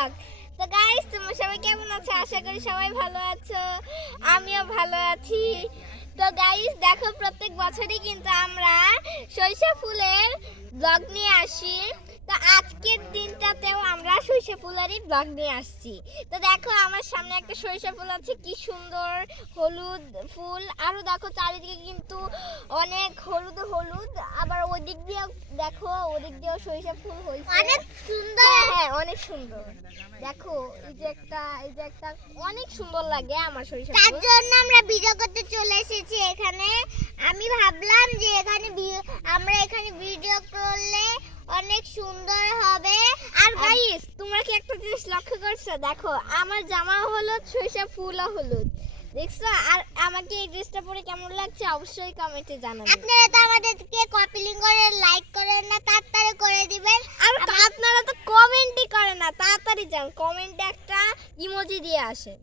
Blog. তো guys, তোমরা সবাই কেমন আছো? আশা করি সবাই ভালো আছো, আমিও ভালো আছি। তো গাইস দেখো, প্রত্যেক বছরই কিন্তু আমরা সরিষা ফুলের ব্লগ নিয়ে আসি। তো আজকের দিনটাতেও আমরা সরিষা ফুলেরই ব্লগ নিয়ে আসছি। তো দেখো, আমার সামনে একটা সরিষা ফুল আছে, কি সুন্দর হলুদ ফুল। আরও দেখো চারিদিকে কিন্তু অনেক হলুদ হলুদ। আবার ওই দিক দিয়ে দেখো, ওদিক দিয়েও সরিষা ফুল হয়েছে, অনেক সুন্দর। হ্যাঁ, অনেক সুন্দর। দেখো এই যে একটা অনেক সুন্দর লাগে আমার সরিষা ফুল। তার জন্য আমরা ভিডিও করতে চলে এসেছি এখানে। আমি ভাবলাম যে আমরা এখানে ভিডিও করলে অনেক সুন্দর হবে। আর গাইস, তোমরা কি একটা জিনিস লক্ষ্য করছো? দেখো, আমার জামা হলুদ, সরিষা ফুলও হলুদ, দেখছো? আর আমাকে এই ড্রেসটা পরে কেমন লাগছে অবশ্যই কমেন্টে জানাবেন। আপনারা তো আমাদেরকে কপি লিংক করে লাইক করেন না, তাড়াতাড়ি করে দিবেন। আর আপনারা তো কমেন্টই করেন না, তাড়াতাড়ি যান কমেন্টে একটা ইমোজি দিয়ে আসেন।